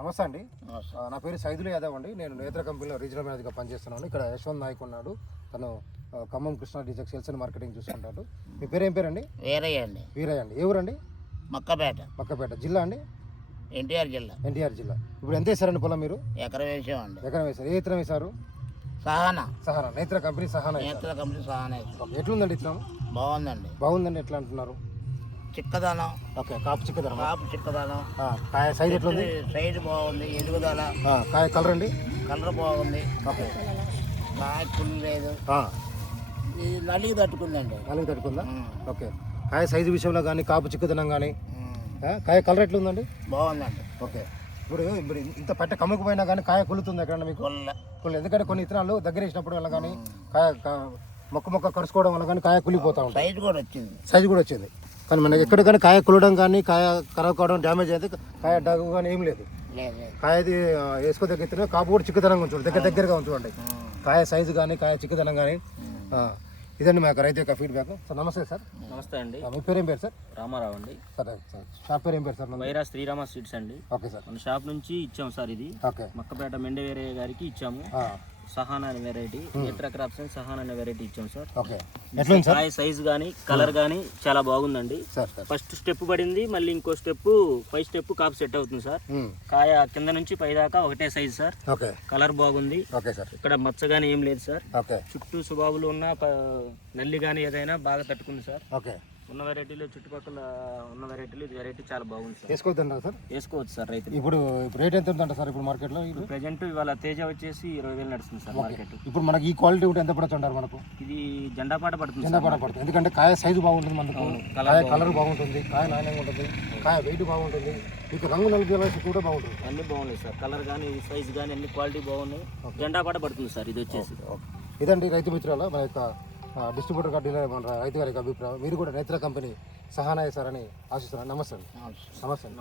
నమస్తే అండి. నా పేరు సైదుల్ యాదవ్ అండి. నేను నేత్ర కంపెనీలో రీజనల్ మేనేజర్గా పనిచేస్తున్నాను. ఇక్కడ యశ్వంత్ నాయక్ ఉన్నాడు. తను Khammam Krishna district sales and marketing చూసుకుంటాడు. మీ పేరు ఏం పేరండి? వీరయ్య అండి. వీరయ్య అండి. ఏ ఊరండి? మక్కపేట జిల్లా అండి? ఎన్టీఆర్ జిల్లా. ఇప్పుడు ఎంత వేసారండి పొలం మీరు? ఎకరం వేసామండి. ఎకరం వేసారు. ఏ ఇత్తనం వేశారు? సహానా నేత్ర కంపెనీ సహానా. ఎట్లుందండి ఇత్తనం? బాగుందండి. ఎట్లా అంటున్నారు? చిక్కదనం. ఓకే, కాపు చిక్కదనం. కాయ సైజ్ ఎట్లుంది? సైజ్ బాగుంది. ఎదుగుదల. కాయ కలర్ అండి? కలర్ బాగుంది. ఓకే. కాయ పుల్లి లేదు. ఈ నలిగి తట్టుకుందా? ఓకే. కాయ సైజు విషయంలో కానీ కాపు చిక్కదనం కానీ కాయ కలర్ ఎట్లుందండి? బాగుందండి. ఓకే. ఇప్పుడు ఇంత పట్ట కమ్ముకుపోయినా కానీ కాయ కులుతుంది ఎక్కడన్నా మీకు? ఎందుకంటే కొన్ని ఇత్తనాలు దగ్గర వేసినప్పుడు వల్ల కానీ కాయ మొక్క కరుచుకోవడం వల్ల కానీ కాయ కులిపోతూ ఉంటాయి. సైజు కూడా వచ్చింది. కానీ మనకి ఎక్కడ కానీ కాయ కులడం కానీ కాయ ఖరాబ్ కావడం డ్యామేజ్ అయితే కాయ డగ్గు కానీ ఏం లేదు. కాయది వేసుకో దగ్గర కాపు కూడా చిక్కుదనంగా ఉంచుకోండి, దగ్గరగా ఉంచుకోండి. కాయ సైజు కానీ కాయ చిక్కుదనం కానీ ఇదండి మాకు రైతు యొక్క ఫీడ్బ్యాక్. సార్ నమస్తే సార్. నమస్తే అండి. మీ పేరు ఏం పేరు సార్? రామారావు అండి. సార్ షాప్ పేరు ఏం పేరు సార్? వైరా శ్రీరామ స్వీట్స్ అండి. Okay sir. మన షాప్ నుంచి ఇచ్చాము సార్. ఇది ఓకే. మక్కపేట మెండవేరే గారికి ఇచ్చాము. సహానా అనే వెరైటీ, నేత్ర క్రాప్స్ అని సహానా అనే వెరైటీ ఇచ్చాం సార్. ఓకే. కాయ సైజ్ కానీ కలర్ కానీ చాలా బాగుందండి. ఫస్ట్ స్టెప్ పడింది, మళ్ళీ ఇంకో స్టెప్ పై స్టెప్ కాపు సెట్ అవుతుంది సార్. కాయ కింద నుంచి పై దాకా ఒకటే సైజ్ సార్. కలర్ బాగుంది. ఇక్కడ మచ్చ గానీ ఏం లేదు సార్. చుట్టూ సుబాబులు ఉన్న నల్లి కానీ ఏదైనా బాగా తట్టుకుంది సార్. ఉన్న వెరైటీలో చుట్టుపక్కల ఉన్న వెరైటీలు ఇది వెరైటీ చాలా బాగుంది సార్. వేసుకోవచ్చు సార్ రైతులు. ఇప్పుడు రేట్ ఎంత ఉందంట సార్ ఇప్పుడు మార్కెట్లో? ప్రెజెంట్ ఇవాళ తేజ వచ్చేసి 20,000 నడుస్తుంది సార్ మార్కెట్. ఇప్పుడు మనకి ఈ క్వాలిటీ ఉంటే ఎంత పడచ్చు అంటారు మనకు? ఇది జెండాపాట పడుతుంది. ఎందుకంటే కాయ సైజు బాగుంటుంది, మనకు కాయ కలర్ బాగుంటుంది, కాయ నాణ్యంగా ఉంటుంది, కాయ వెయిట్ బాగుంటుంది, మీకు రంగు నలుగు కూడా బాగుంటుంది. అన్ని బాగున్నాయి సార్. కలర్ కానీ సైజ్ కానీ అన్ని క్వాలిటీ బాగున్నాయి. జెండాపాట పడుతుంది సార్ ఇది వచ్చేసి. ఇదండి రైతు మిత్రుల మన యొక్క డిస్ట్రిబ్యూటర్ డీలర్ మన రైతు గారి అభిప్రాయం. మీరు కూడా నేత్ర కంపెనీ సహానా చేశారని ఆశిస్తున్నాను. నమస్తే.